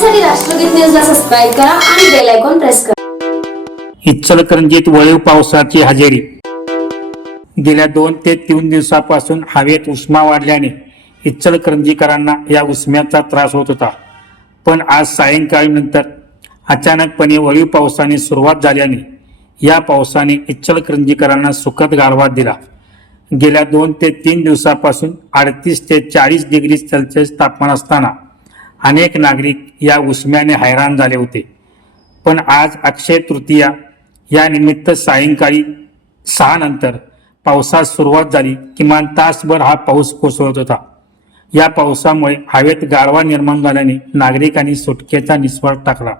बातम्यांसाठी राष्ट्रगीत न्यूजला सबस्क्राईब करा आणि बेल आयकॉन प्रेस करा। इचलकरंजीत वळीव पावसाची हजेरी। गेल्या 2 ते 3 दिवसापासून हवेत उष्मा वाढल्याने इचलकरंजीकरांना या उष्म्याचा त्रास होत होता। पण आज सायंकाळी नंतर अचानकपणे वळीव पावसाने सुरुवात झाल्याने या पावसाने इचलकरंजीकरांना सुखद गारवा दिला। गेल्या 2 ते 3 दिवसापासून 38 ते 40 डिग्री सेल्सिअस तापमान असताना अनेक नागरिक या उष्म्याने हैराण झाले होते। पण आज अक्षय तृतीया या निमित्त सायंकाळी 6 नंतर पावसास सुरुवात झाली। किमान तासभर हा पाऊस कोसळत होता। या पावसामुळे हवेत गारवा निर्माण झाल्याने नागरिकांनी सुटकेचा निश्वास टाकला।